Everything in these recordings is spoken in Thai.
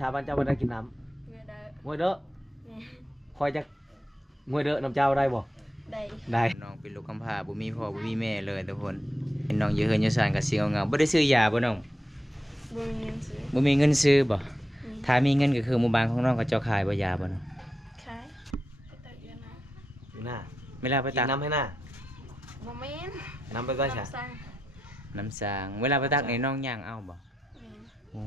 ชาวบ้านเจ้าบ่ได้กินน้ำงวยเด้อคอยจะงวยเด้อนำเจ้าได้บ่ได้น้องเป็นลูกกำพร้าบ่มีพ่อบ่มีแม่เลยทุกคนเห็นน้องอยู่เฮือนอยู่ศาลก็สิเอาเงาบ่ได้ซื้อยาบ่น้องบ่มีเงินซื้อบ่ถ้ามีเงินก็คือหมู่บ้านของน้องก็เจ้าขายบ่ยาบ่น้องขายไปตักอยู่นะอยู่หน้าเวลาไปตักน้ำให้หน้าบ่แม่นน้ำไปก็ใช่น้ำสางเวลาไปตักในน้องย่างเอาบ่โอ้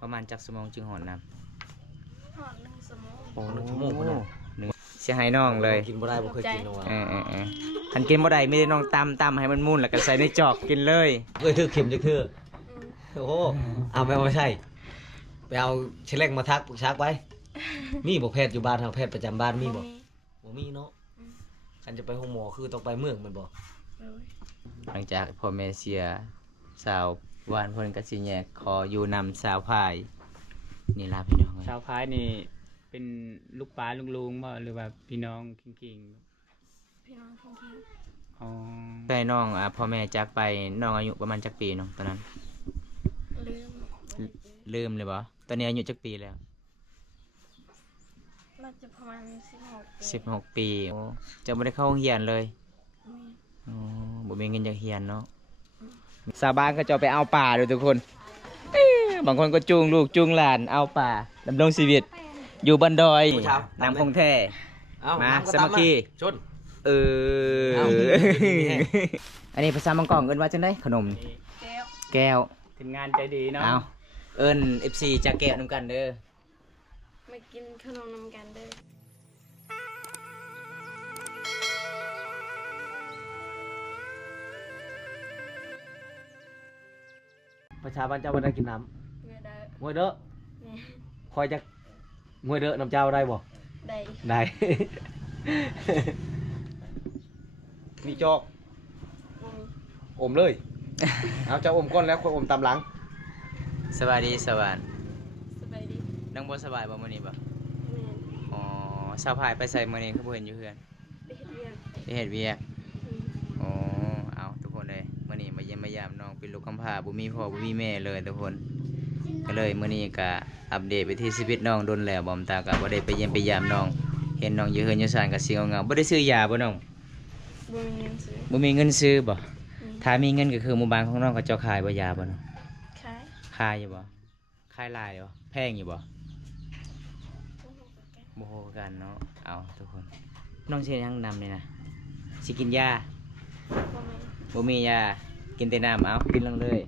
ประมาณจักชั่วโมงจึงหอดน้ำหอด1 ชั่วโมงโอ้1 ชั่วโมงพุ่นน่ะเสียหายน้องเลยกินบ่ได้บ่เคยกินหรอกคันกินบ่ได้ไม่ได้น้องตำให้มันมุ่นแล้วก็ใส่ในจอกกินเลยเคยถือเข็มจักเทื่อโอ้โหเอาไปบ่ใช่ไปเอาเชลงมาทักชักไว้มีบ่แพทย์อยู่บ้านทางแพทย์ประจำบ้านมีบ่บ่มีเนาะคันจะไปห้องหมอคือต้องไปเมืองแม่นบ่หลังจากพ่อแม่เสียสาววานเพิ่นก็สิแยกขออยู่นำสาวพายนี่ล่ะพี่น้องสาวพายนี่เป็นลูกป้าลุงๆบ่หรือว่าพี่น้องคิงพี่น้องคิงอ๋อใช่น้องพ่อแม่จากไปน้องอายุประมาณจักปีน้องตอนนั้นลืมเลยบ่ตอนนี้อายุจักปีแล้วน่าจะประมาณ16 ปีโอ้จะบ่ได้เข้าโรงเรียนเลยอ๋อบ่มีเงินจะเรียนเนาะชาวบ้านก็จะไปเอาป่าด้วยทุกคนบางคนก็จูงลูกจูงหลานเอาป่าดำรงชีวิตอยู่บนดอยน้ำคงแท้มาสามัคคีชนอันนี้ภาษามังกรเอิ้นว่าจังได๋ขนมแก้วทีมงานใจดีเนาะเอาเอิ้น FC จากแก้วนำกันเด้อมากินขนมนำกันเด้อประชาบ้านเจ้าบ่ได้กินน้ำงวยเด้อคอยจะงวยเด้อนำเจ้าได้บ่ได้มีจอกอมเลยเอาเจ้าอมก้นแล้วคนอมตามหลังสบายดีสบายดีนั่งบ่สบายบ่มื้อนี้บ่อ๋อสาวพายไปใส่มื้อนี้คือบ่เห็นอยู่เฮือนไปเฮ็ดเวียกอ๋อเอาทุกคนเลยมื้อนี้มาเยี่ยมมายามน้องเป็นลูกกำพร้าบ่มีพ่อบ่มีแม่เลยทุกคนก็เลยมื้อนี้ก็อัปเดตไปที่ชีวิตน้องโดนแล้วบ่มตาก็บ่ได้ไปเยี่ยมไปยามน้องเห็นน้องอยู่เฮือนอยู่ศาลก็สิเอาเงาบ่ได้ซื้อยาบ่น้องบ่มีเงินซื้อบ่ถ้ามีเงินก็คือหมู่บ้านของน้องก็เจ้าขายบ่ยาบ่น้องขายอยู่บ่ขายหลายบ่แพงอยู่บ่บ่ฮู้กันเนาะเอาทุกคนน้องสิยังนำนี่นะสิกินยาบ่มียากินแต่น้ำเอากินลงเลย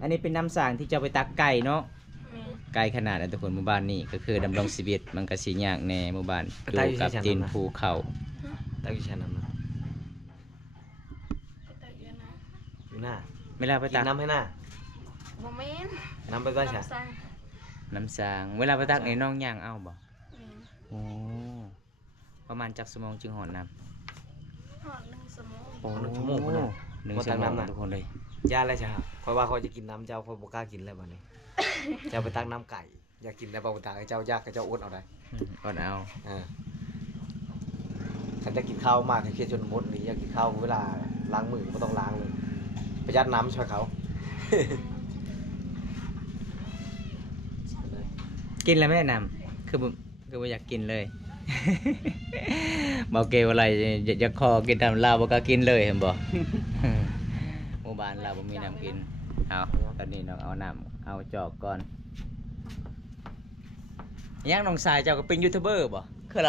อันนี้เป็นน้ำสางที่จะไปตักไก่เนาะไก่ขนาดทุกคนหมู่บ้านนี้ก็คือดำรงชีวิตมันก็สิยากแน่หมู่บ้านอยู่กับตีนภูเขาตักอยู่ชั้นนั้นอยู่หน้าเวลาไปตักน้ำให้หน้าบ่แม่นน้ำไปก็ใช่น้ำสางเวลาไปตักในน้องย่างเอาบ่โอ้ประมาณจักชั่วโมงจึงหอดน้ำหอด1 ชั่วโมงโอ้1 ชั่วโมงพุ่นน่ะ1 ชั่วโมงทุกคนเลยย่าอะไรจ้ะคอยว่าเขาจะกินน้ำเจ้าคอยบ่กล้ากินแล้วบัดนี้เจ้าไปตักน้ำไก่อยากกินได้บ่ตักให้เจ้ายากให้เจ้าอดเอาได้อดเอาฉันจะกินข้าวมากให้เครียดจนหมดนี่อยากกินข้าวเวลาล้างมือก็ต้องล้างเลยประหยัดน้ำช่วยเขากินแล้วไม่แนะนำคือว่าอยากกินเลยเมาเกลอะไรจะคอกินทำลาวบ่ก็กินเลยเห็นบ่หมู่บ้านเราบ่มีน้ำกินเอาตอนนี้น้องเอาน้ำเอาจอกก่อนยังน้องสายเจ้าก็เป็นยูทูบเบอร์บ่คือ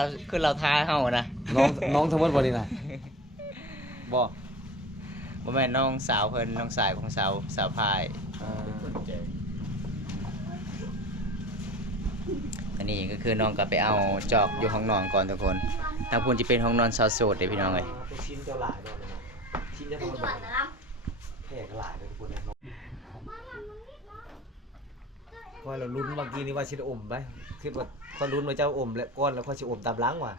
เราท้าเฮานะน้องทั้งหมดบ่นี่นะบ่แม่นน้องสาวเพิ่นน้องสายของสาวพายอันนี้ก็คือน้องก็ไปเอาจอกอยู่ห้องนอนก่อนทุกคนทางพูนจะเป็นห้องนอนสาวโสดเด้พี่น้องเอ้ยชิ้นเจ้าหลายบ่นะชิ้นเจ้าบ่แพงหลายเด้ทุกคนนะพอเราลุ้นเมื่อกี้นี่ว่าสิอมไปคิดว่าพอลุ้นว่าเจ้าอมแล้วก้อนแล้วค่อยสิอมตามล้างว่ะ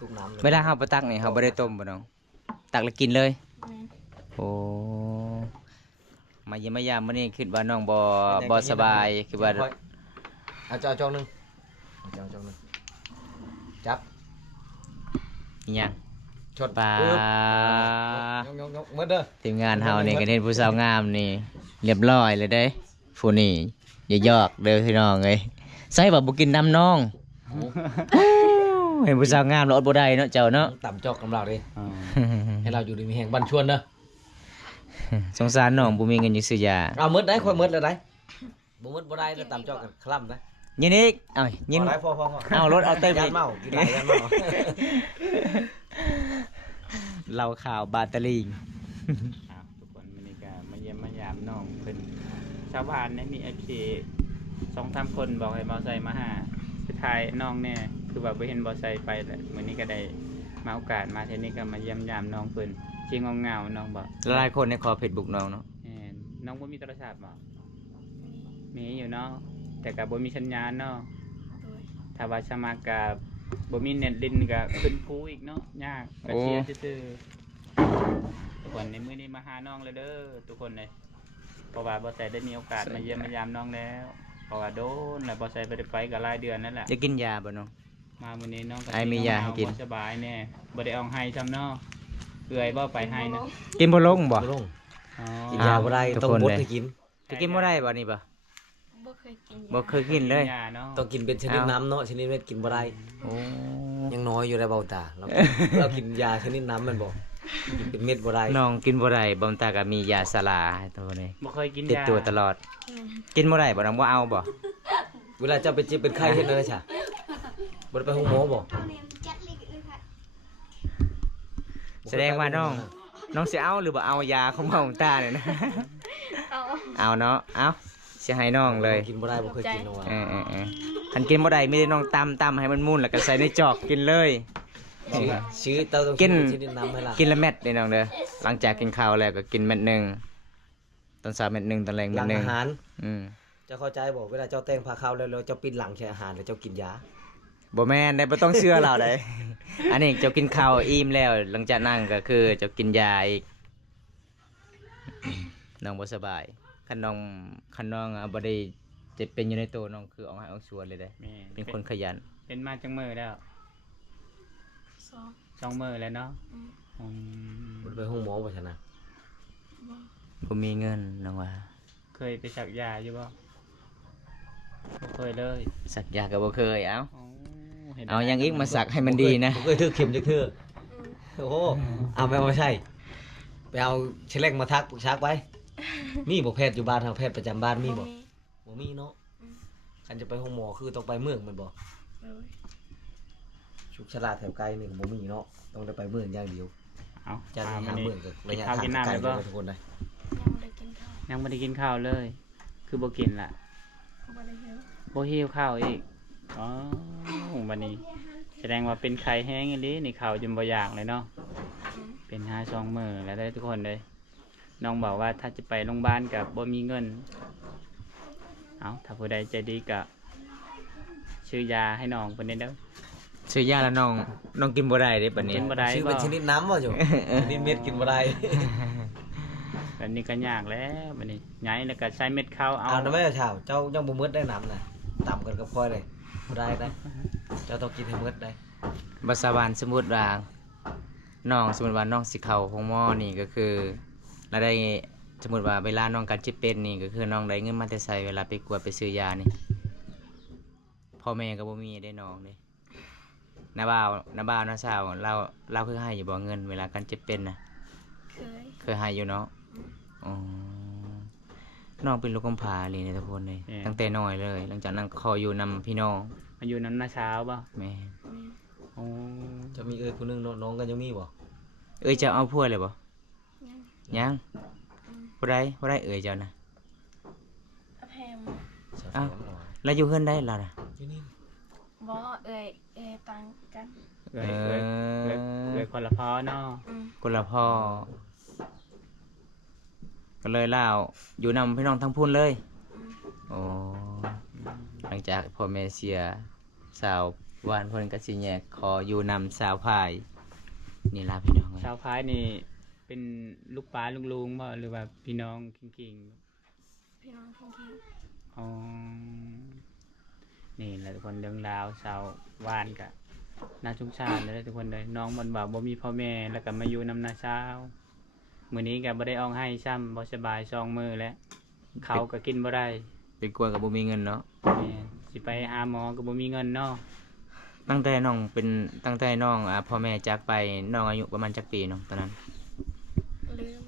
ตุกน้ำเลยเวลาเฮาไปตักนี่เฮาบ่ได้ต้มบ่น้องตักแล้วกินเลยโอ้มาเยี่ยมมายามมื้อนี้คิดว่าน้องบ่สบายคิดว่าเอาจอกนึงจับอีหยังชดปลายกเมื่อเด้อทีมงานเฮานี่ก็เห็นผู้สาวงามนี่เรียบร้อยเลยเด้ผู้นี้ อย่าหยอกเด้อพี่น้องเอ้ยใส่ว่าบ่กินน้ำน้องเห็นผู้สาวงามแล้วอดบ่ได้เนาะเจ้าเนาะ ต่ำจอกกับเราดิ อ๋อ ให้เราอยู่ดีมีแห่งบันชวนเด้อ สงสารน้องบ่มีเงินอยู่ซื้อยา เอามืดได้ค่อยมืดเลยได้บ่มืดบ่ได้แล้วต่ำจอกกันคล่ำนะ ยินอีกเอ้ยยิน พอได้พอ เอารถเอาเต้ยไป ยานเมากินหลายยานเมา เราข่าวบาตะลิง อ้าวทุกคนมื้อนี้ก็มาเยี่ยมมายามน้องเพิ่นชาวบ้านเนี่ยมี FC 2-3 คนบอกให้มอไซค์มาหาสุดท้ายน้องแน่คือว่าบ่เห็นมอไซค์ไปแล้วมื้อนี้ก็ได้มาโอกาสมาเที่ยวนี้ก็มาเยี่ยมยามน้องเพิ่นจริงเหงาๆน้องบอก หลายคนในคอ Facebook น้องเนาะ แม่นน้องบ่มีโทรศัพท์บ่มีอยู่เนาะแต่ก็บ่มีสัญญาณเนาะ โดย ถ้าว่าสมัครก็บ่มีเน็ตลิ้นก็ขึ้นภูอีกเนาะยากก็เชียร์ซื่อๆทุกคนในมื้อนี้มาหาน้องแล้วเด้อทุกคนเลยเพราะว่าบ่ใส่ได้มีโอกาสมาเยี่ยมมายามน้องแล้วเพราะว่าโดนแล้วบ่ใส่บ่ได้ไปก็หลายเดือนนั่นแหละ จะกินยาบ่น้อง มามื้อนี้น้องก็ ไอ้มียาให้กิน บ่สบายแน่บ่ได้เอาให้ซ้ำเนาะเอื้อยบ่ไปให้นะ กินบ่ลงบ่ บ่ลง อ๋อ กินยาบ่ได้ ทุก ต้อง คน บด เลย ให้กิน จะกินบ่ได้บ่นี่บ่ บ่เคยกิน บ่เคยกินเลย ยาเนาะ ต้องกินเป็นชนิดน้ำเนาะชนิดเม็ดกินบ่ได้ โอ้ ยังน้อยอยู่ได้เบาตาเรากินยาชนิดน้ำมันบ่กินเป็นเม็ดบ่ได้ น้องกินบ่ได้บ่ตาก็มียาสลาตัวนี้ บ่เคยกิน ติด ยา ตัวตลอด กินบ่ได้บ่น้องบ่เอาบ่ เวลาเจ้าไปเจ็บเป็นไข้เฮ็ดอะไรจ้ะบ่ได้ไปห้องหมอบ่ แสดงว่าน้องสิเอาหรือบ่เอายาของพ่อของตาเนี่ยนะ เอา เอาเนาะเอาสิให้น้องเลย กินบ่ได้บ่เคยกินเนาะ คันกินบ่ได้มีแต่น้องตำให้มันมุ่นแล้วก็ใส่ในจอกกินเลย ชื่อเต้าต้อง กิน ชนิดน้ำให้ล่ะ กินละเม็ดนี่น้องเด้อหลังจากกินข้าวแล้วก็กินเม็ดหนึงตอนเช้าเม็ดหนึงตอนแลง ห เม็ ลั ด ง หนึง อาหาร อืม เจ้าเข้าใจบ่เวลาเจ้าแต่งผ้าขาวแล้วเจ้าปิดหลังแค่อาหารแล้วเจ้ากินยา บ่แม่นได้บ่ต้องเชื่อเราได้ อันนี้เจ้ากินข้าวอิ่มแล้ว หลังจากนั้นก็คือเจ้ากินยาอีกน้องบ่สบายคันน้องบ่ได้เจ็บเป็นอยู่ในตัวน้องคือออกให้ออกสวนเลยเด้ แม่ เป็นคนขยัน เป็นมาจังมื้อแล้ว สอง 2 มื้อแล้วเนาะ อืม อืม บ่ได้ไปห้องหมอบ่ซั่นน่ะ บ่ บ่มีเงินน้องว่า เคยไปสักยาอยู่บ่บ่เคยเลย สักยาก็บ่เคยเอ้า อ๋อห็น เอายังอีกมาสักให้มันดีนะ บ่เคยถือเข็มจักเทื่อ อืม โอ้โหเอาไม่ใช่ไปเอาเชลงมาทักปรึกชักไว้มีบ่แพทย์อยู่บ้านเฮาแพทย์ประจำบ้านมีบ่บ่มีเนาะคันจะไปห้องหมอคือต้องไปเมืองแมันบ่ โดย ชุกฉลาดแถวไกลนี่ก็บ่มีเนาะต้องได้ไปเมืองอย่างเดียว เอา จะ เอา หา มานี่ เมืองก็ระยะ กิน ทาง ข้าวกินน้ำ ไกล ได้บ่ เลยทุกคนเลย ยังบ่ได้กินข้าว ยังบ่ได้กินข้าวเลย คือบ่กินล่ะ บ่ได้หิว บ่หิวข้าวอีกอ๋อวันนี้ แสดงว่าเป็นไข้แห้งอีหลีนี่ข้าวจนบ่อยากเลยเนาะ อืม เป็น5-2 มื้อแล้วได้ทุกคนเลยน้องบอกว่าถ้าจะไปโรงพยาบาลก็บ่มีเงินเอาถ้าผู้ใดใจดีก็ซื้อยาให้น้องเพิ่นได้เด้อ ซื้อยาแล้วน้องกินบ่ได้เด้บัดนี้ กินบ่ได้ ชื่อ บ่ เป็นชนิดน้ำบ่อยู่ชนิดเม็ดกินบ่ได้ แบบนี้ก็ยากแล้วบัดนี้ย้ายแล้วก็ใช้เม็ดข้าวเอา เอานำแม่เช้าเจ้ายังบ่หมดได้น้ำน่ะตามกันกับค่อยเลยบ่ได้ได้เจ้าต้องกินให้หมดได้ บัดสวรรค์สมมุติว่าน้องสมมุติว่าน้องสิเข้าห้องหมอนี่ก็คือแล้วได้สมมุติว่าเวลาน้องการเจ็บเป็นนี่ก็คือน้องได้เงินมาแต่ไสเวลาไปกวดไปซื้อยานี่พ่อแม่ก็บ่มีได้น้องเด้น้าบ่าวน้าสาวเราคือให้อยู่บ่เงินเวลาการเจ็บเป็นน่ะ เคย เคยให้อยู่เนาะอ๋อน้องเป็นลูกกำพร้าเลยในทุกคนเลยตั้งแต่น้อยเลย หลังจากนั้นก็ขออยู่นำพี่น้อง มาอยู่น้ำนาเช้าบ่ แม่ แม่ โอ้ จะมีคนนึงน้องก็ยังมีบ่ เอ้ยเจ้าเอาพวกเลยบ่ ยัง ยัง อืม บ่ได้เอ้ยเจ้านะ อแพม อ้าว แล้วอยู่เฮือนได้แล้วนะ อยู่นี่ บ่ต่างกัน เอ้ยคนละพ่อเนาะ อืม กุละพ่อ ก็เลยเล่าอยู่นำพี่น้องทั้งพุ่นเลย อืม โอ้หลังจากพ่อแม่เสียสาวหวานเพิ่นก็สิแยกขออยู่นำสาวพายนี่ล่ะพี่น้องเอ้ย ชาวพายนี่เป็นลูกป้าลุงลุงบ่หรือว่าพี่น้องกิ่ง พี่น้องทั้งที ๆอ๋อนี่แหละทุกคนเรื่องราวชาววานกะน่าสงสารเลยทุกคนเลยน้องมันว่าบ่มีพ่อแม่แล้วก็มาอยู่นำนาเช้ามื้อนี้ก็บ่ได้ออกให้ซ้ำบ่สบาย2 มื้อแล้วเขาวก็กินบ่ได้ ไปกลัวกับบ่มีเงินเนาะ แม่นสิไปหาหมอก็บ่มีเงินเนาะ ตั้งแต่น้องพ่อแม่จากไปน้องอายุประมาณจักปีน้องตอนนั้น ลืม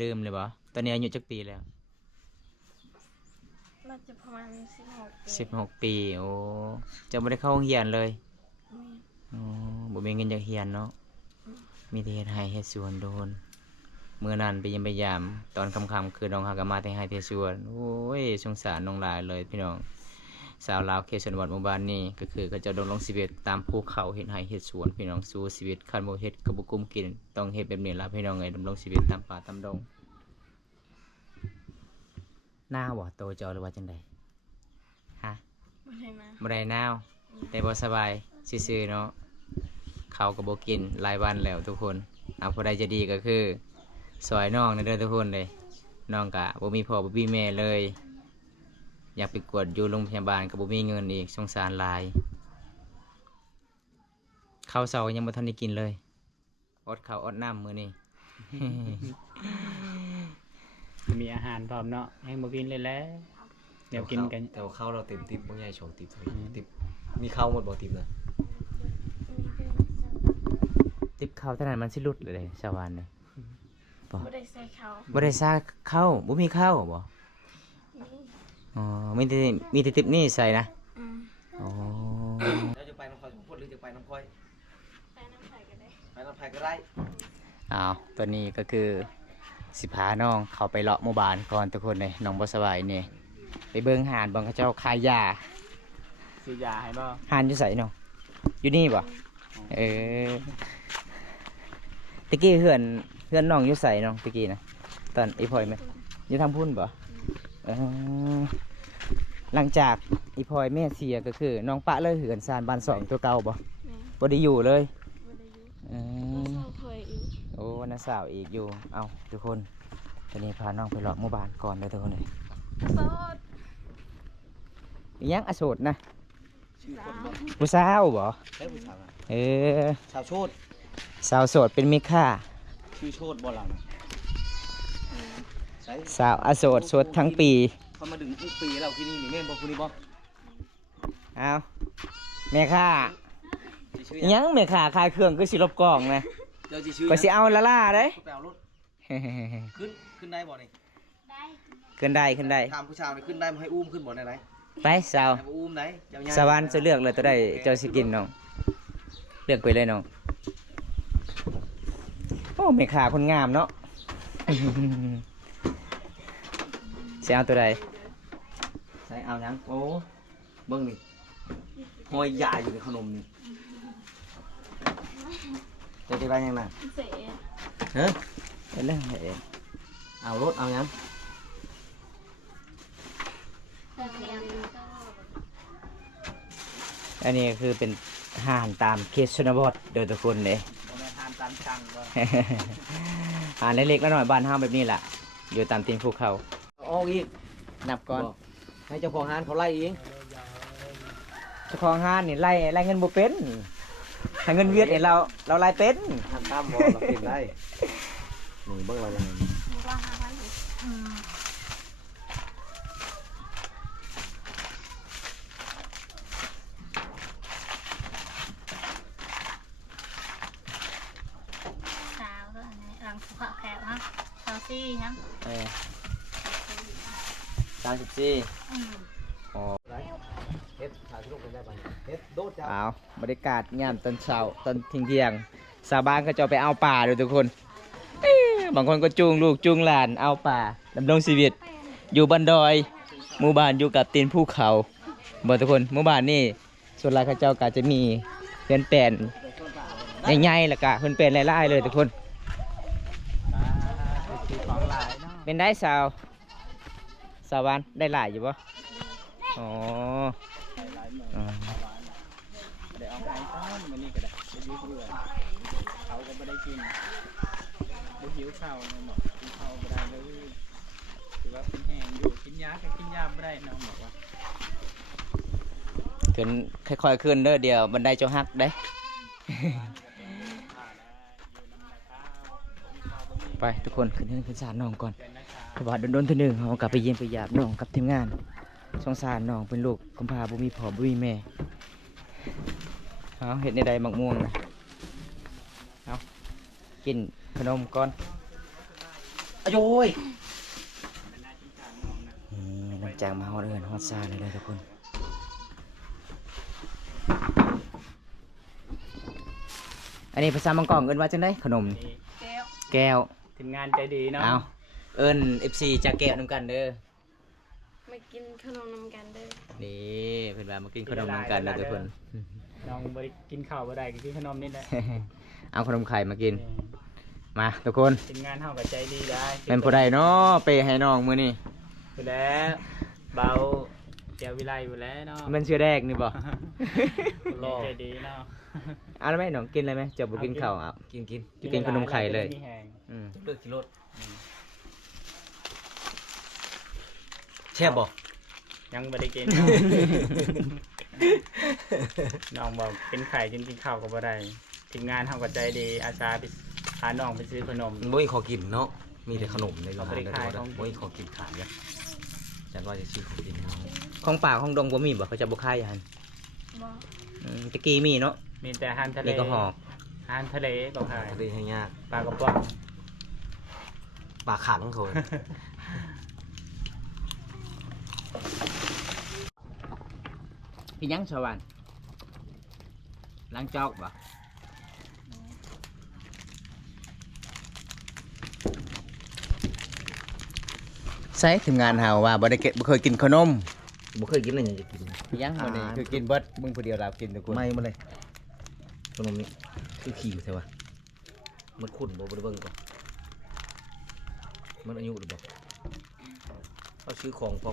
ลืมเลยบ่ตอนนี้อายุจักปีแล้ว น่าจะประมาณ16 16 ปีปีโอ้จะบ่ได้เข้าโรงเรียนเลย แม่น อ๋อบ่มีเงินจักเรียนเนาะมีแต่เฮ็ดไร่เฮ็ดสวนโดนมื้อนั้นไปเยี่ยมไปยามตอนค่ำๆคือน้องหาก็มาแต่ไร่แต่สวนโอ้ยสงสารน้องหลายเลยพี่น้องสาวลาวเขตชนบทหมู่บ้านนี้ก็คือก็จะดำรงชีวิตตามภูเขาเฮ็ดไร่เฮ็ดสวนพี่น้องสู้ชีวิตคันบ่เฮ็ดก็บ่กุมกินต้องเฮ็ดแบบนี้ล่ะพี่น้องเอ้ยดำรงชีวิตตามป่าตามดงหน้าบ่โตจอหรือว่าจังไดฮะ บ่ได้มา บ่ได้หนาวแต่บ่สบายซื่อๆเนาะข้าวก็บ่กินหลายวันแล้วทุกคนเอาผู้ใดจะดีก็คือซอยน้องนี่เด้อทุกคนเลยน้องก็บ่มีพ่อบ่มีแม่เลย อยากไปกวดอยู่โรงพยาบาลก็บ่มีเงินอีกสงสารหลายข้าวเช้ายังบ่ทันได้กินเลยอดข้าวอดน้ำมื้อนี้ มีอาหารพร้อมเนาะแห้งบ่กินเลยแหล้วเดี๋ยวกินกัน แต่ว่าข้าวเราเต็มติ๊บบ่ใหญ่2ติ๊บติ๊บมีข้าวหมดบ่ติ๊บน่ะ ติบข้าวเท่านั้นมันสิหลุดเลยชาวบ้านนี่ บ่ได้ใส่เขา บ่ได้ซาข้าวบ่มีข้าวบ่ นี่ อ๋อมีแต่ติบนี่ใส่นะ อืม อ๋อ เราจะไปน้ำคอย2คนหรือจะไปน้ำคอย ไปน้ำไผ่ก็ได้ ไปน้ำไผก็ได้ อ้าวตัวนี้ก็คือสิพาน้องเขาไปเลาะหมู่บ้านก่อนทุกคนเลยน้องบ่สบายนี่ไปเบิ่งหานเบิ่งเขาเจ้าขายยา ซื้อยาให้บ่ หานอยู่ไสน้องอยู่นี่บ่เออตะกี้เฮือนน้องอยู่ไสน้องตะกี้นะตอนอีพลอยแม่อยู่ทางพุ่นบ่เออหลังจากอีพลอยแม่เสียก็คือน้องปะเลยเหือนซานบ้าน2ตัวเก่าบ่ แม่น บ่ได้อยู่เลย บ่ได้อยู่ เอ แล้ว อ เศร้าเคยอีก โอ้น้าสาวอีกอยู่ เอาทุกคนตอนนี้พาน้องไปหลอกหมู่บ้านก่อนเลยทุกคนเลย โสด มีหยังอโศดนะ ชื่อคนบ่ ผู้สาวบ่ ได้ผู้สาวน่ะ เออ ชาวโชด สาวโสดเป็นมิตรค่า ชื่อโชดบ่หลังใช่ สาวอโศดโสดทั้งปี เขามาดึงทุกปีแล้วที่นี่นี่แม่นบ่ผู้นี้บ่ เอาแม่ค่า สิชื่อ อิหยังแม่ค่าขายเครื่องก็สิรบกล่องนะ เดี๋ยวสิชื่อ ก็สิเอาละล่าเด้ ไปเอารถขึ้นได้บ่นี่ ขึ้นได้ขึ้นได้ ถามผู้ชายนี่ขึ้นได้บ่ให้อุ้มขึ้นบ่ได้ไหน ไปสาว ให้บ่อุ้มไหนเจ้าใหญ่ สวรรค์จะเลือกเลยตัวได้เจ้าสิกินน้องเลือกไปเลยน้องโอ้แม่ค่าคนงามเนาะ สิเอาตัวใด ใส่เอาหยังโอ้เบิ่งนี่ห้อยยาอยู่ในขนมนี่จะได้ยังน่ะ เส ฮะ ไปเลย เอารถเอาหยัง อันนี้คือเป็นอาหารตามเคสชนบทโดยทุกคนเลย บ่ได้ทานตามสั่งบ่ อาหารเล็กๆแล้วหน่อยบ้านห้าแบบนี้แหละอยู่ตามตีนภูเขา ออกอีก นับก่อน บอกให้เจ้าของร้านเขาไล่เอง เจ้าของห้านนี่ไล่เงินบ่เป็นถ้าเงินเวียดเนี่ยเราไล่เป็น ทำตามบอเราเป็นได้นี่เบิ่งเรายังไง มีว่า5,000อยู่สาวตัวนี้หลังสุขะแขวฮะสาวซี่ฮะ 34 อืม อ๋อ เฮ็ดถ่ายรูปกันได้ป่ะเฮ็ดโดดจ้า เอาบรรยากาศงามตอนเช้าตอนเที่ยงๆชาวบ้านก็จะไปเอาป่าด้วยทุกคนบางคนก็จูงลูกจูงหลานเอาป่าดำรงชีวิตอยู่บนดอยหมู่บ้านอยู่กับตีนภูเขาบ่ทุกคนหมู่บ้านนี่ส่วนหลายเขาเจ้าก็จะมีเพื่อนแปลนใหญ่ๆแล้วก็เพื่อนแปลนหลายๆเลยทุกคน ซื้อของหลายเนาะ เป็นได้สาวบ้านได้หลายอยู่ปะอ๋อ หลายหมื่น อ่า ได้เอาไปต้อนมื้อนี้ก็ได้ไปยืดเรือเขาก็บ่ได้กินบ่หิวข้าวเนาะบอกกินข้าวบ่ได้เลยถือว่าเป็นแห้งอยู่กินยาก็กินยาบ่ได้น้องบอกว่า ขึ้นค่อยๆขึ้นเด้อเดี๋ยวบันไดเจ้าหักได้ ไปทุกคนขึ้นเฮือนขึ้นศาลน้องก่อน เป็นนะคะ เพราะว่าโดนๆทีหนึงเฮากลับไปเยี่ยมไปหยาบน้องกับทีมงานสงสารน้องเป็นลูกกำพร้าบ่มีพ่อบ่มีแม่เอาเฮ็ดในใดมักม่วงนะเอากินขนมก่อน อะโยย นี่หลังจากมาฮอดเอิ้นฮอดซ่าเลยเด้อทุกคนอันนี้ภาษามังกรเอิ้นว่าจังได๋ขนม นี่ แก้ว แก้ว ทีมงานใจดีเนาะ เอาเอิ้น FC จากแก้วนํกันเด้อ มากินขนมนำกันเด้อ นี่เพิ่นว่ามากินขนมนํกันนะทุกคน น้องบ่ได้กินข้าวบ่ได้ก็กินขนมนี่แหละ เอาขนมไข่มากินมาทุกคน ทีมงานเฮาก็ใจดีได้ เป็นผู้ใดเนาะไปให้น้องมื้อนี้ อยู่แล้วเบาเจียววิไลอยู่แล้วเนาะ มันชื่อแรกนี่บ่ รอใจดีเนาะ เอาแล้วไหมน้องกินอะไรไหมจะบ่กินข้าวอ่ะ กิน จะกินขนมไข่เลย มีแหง อืม เลือกกินรถแช่บบ่ ยังบ่ได้กินเนาะ น้องบอกเป็นไข่จนกินข้าวก็บ่ได้ทีมงานเฮาก็ใจดีอาสาไปพาน้องไปซื้อขนม มันบ่มีขอกินเนาะมีแต่ขนมในโรง เขาบ่ได้ งาน ขาย แต่ ของ บ่มีขอกินขายเนี่ยจันว่าจะซื้อของกินเนาะ ของป่าของดงบ่มีบ่เขาจะบ่ขายหั่น บ่ ตะกี้มีเนาะ มีแต่อาหารทะเล นี่ก็หอก อาหารทะเลก็ขาย ทะเลให้ยาก ปลากระป๋อง ปลาขังเขา พี่ยังชาวบ้านล้างจอกบ่ใช่ทีมงานเฮาว่าบ่ได้บ่เคยกินขนม บ่เคยกินเลยยังจะกิน พี่ยังมื้อนี้คือกินเบิดมึงผู้เดียวเรากินทุกคน ไม่มาเลยขนมนี้คือขี่ใช่ปะมันขุ่นบ่ได้เบิ่งก่อนมันอายุหรือบ่เขาซื้อของพอ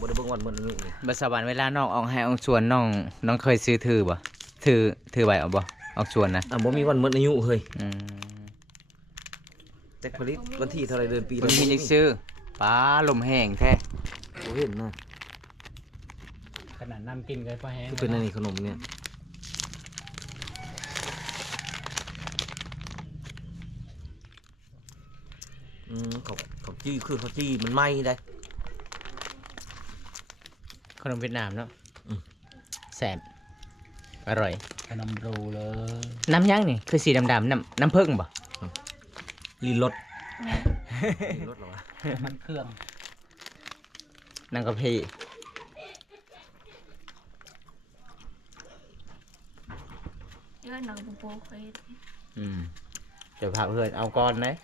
บ่ได้เบิ่งวันมันอายุนี่ บัดสวรรค์เวลาน้องออกให้ออกสวนน้องเคยซื้อถือบ่ถือไว้เอาบ่ออกสวนนะ อ่ะบ่มีวันมันอายุเฮ้ย อืม แต่ผลิตวันที่เท่าไรเดือนปี มันมีจักซื้อป้าลมแห้งแท้ บ่เห็นนะ ขนาดน้ำกินก็พอแห้ง คือเป็นอันนี้ขนมเนี่ยเขาจี้คือเขาจี้มันไหม้ได้ ขนมเวียดนามเนาะ อืม แซ่บอร่อย ขนมรูเลย น้ำยังนี่คือสีดำๆน้ำผึ้งบ่ ลีรถลีรถเหรอวะ มันเครื่อง นังกะพี่ เยอะหนังปูปูเคย เดี๋ยวพาเพื่อนเอาก้อนนะ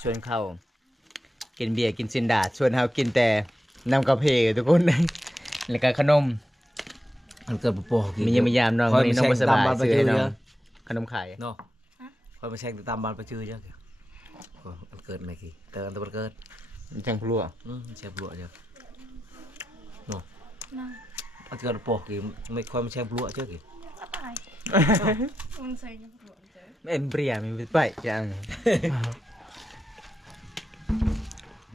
ชวนเข้ากินเบียร์กินซินดาดชวนเฮากินแต่น้ำกะเพทุกคน แล้วก็ขนม มันเกิดปอๆกิน มียามยามน้อง คอย นี่ มา น้อง แช่ง บ่สบาย ตามบ้านไป ซื้อให้ เจอ น้อ เย ง อะ ขนมไข่ เนาะคอยมาแช่งตามบ้านไปเจอเยอะเดี๋ยวมันเกิดไหมกี่เตือนตัวมันเกิด จังพลัว แช่บลัวเยอะเนาะ นั่ง มันเกิดปอกี่ไม่ค่อยมาแช่บลัวเยอะกี่ สบายมันใส่ยังปวดเจอ เอ็นเปรียมีไปจัง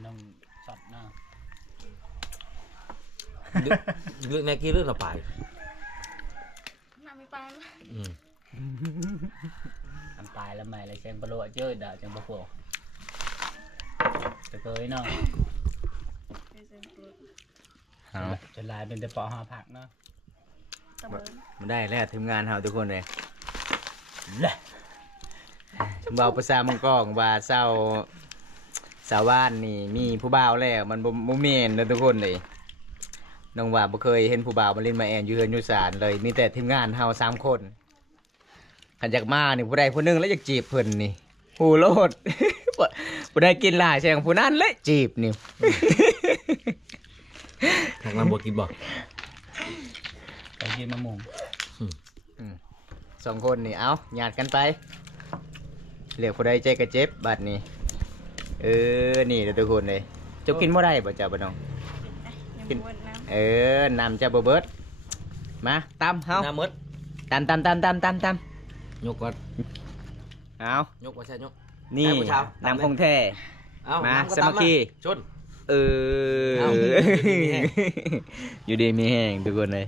น้องสดเนาะ เรื่องในกี่เรื่องเราไป น้ำไม่ไปมั้ย ทำตายแล้วใหม่เลยแซงปลาโลเจอเด้อจังบ่พอจะเคยเนาะ เคยใส่ปวด เอา จะลายเป็นแต่ปอหาผักเนาะ ตะเบิน มาได้แล้วทีมงานเฮาทุกคนเลยเบาภาษามังกรว่าเศร้าสาวบ้านนี่มีผู้บ่าวแล้วมันบ่แม่นนะทุกคนเลยน้องว่าบ่เคยเห็นผู้บ่าวมาเล่นมาแอนอยู่เฮือนอยู่ศาลเลยมีแต่ทีมงานเฮา3คนขันจากมานี่ผู้ใดผู้หนึงแล้วอยากจีบเพิ่นนี่ผู้โลด ผู้ใดกินหลายแซงผู้นั้นเลยจีบนี่ ทางนั้นบกินบ่ ไปกินมะม่วง 2คนนี่เอาญาติกันไปเหลือผู้ใดใจกระเจ็บบัดนี้นี่เด้อทุกคนเลยเจ้ากินบ่ได้บ่เจ้าบ่น้อง ยังปวดน้ำ นำจะเบิดมาตำเฮา หน้ามืด ตำยกก่อน เอา ยกว่าใช่ยก นี่ ให้ผู้ชายตำเลย น้ำคงแท้ เอา มา น้ำก็ สามัคคี ชน เออ เอาอยู่ดีมีแห้ง อยู่ดีมีแห้งทุกคนเลย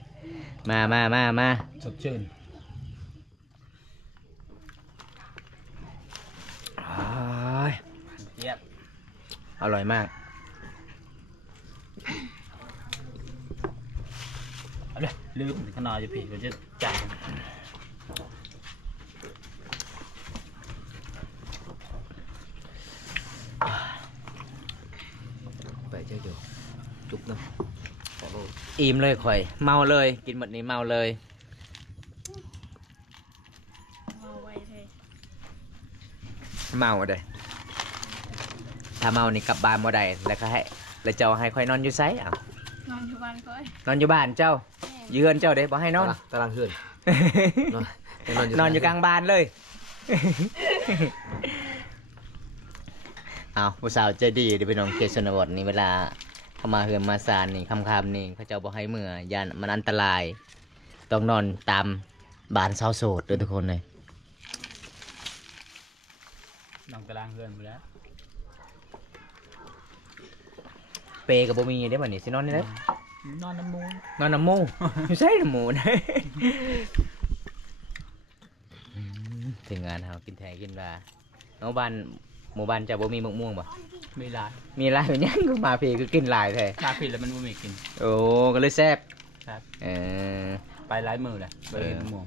มา สดชื่น อร่อยมาก เอาเลยลืมขนอยอยู่พี่เราจะจ่าย ไปเจ้าอยู่จุกน้ำขอโลด อิ่มเลยข่อย เมาเลย กินหมดนี้เมาเลย เอาไว้เลย เมาเลยถ้าเมานี่กลับบ้านบ่ได้แล้วก็ให้แล้วเจ้าให้ข่อยนอนอยู่ไสอ้าวน อนอยู่บ้านก้อย นอนอยู่บ้านเจ้าอยู่เฮือนเจ้าเด้บ่ให้นอน ตารางเฮือนนอน นอนอยู่กลางบ้านเลย เอาผู้สาวใจดีเดี๋ยวไปน้องเขตชนบทนี่เวลาเขามาเฮือนมาซานนี่คำนี่เขาเจ้าบอกให้เมื่อยานมันอันตราย ต้องนอนตามบ้านเศร้าโสดด้วยทุกคนเลย น้องตารางเพื่อนไปแล้ว เปกับบ่มีได้บ่นี่สินอนนี่ได้ นอนน้ำมูน นอนน้ำมูไม่ใช่น้ำมูนะ ถึงงานเฮากินแทงกินปลาเอาบ้านหมู่บ้านเจะบ่มีมะม่วงบ่ ไม่ร้าย มีหลายเป็นหยังก็มาเพคือกินหลายแท้ คาผิดแล้วมันไม่มีกิน โอ้ก็เลยแซ่บ ครับ เออ ไปร้ายมือเลยไปเห็นมะม่วง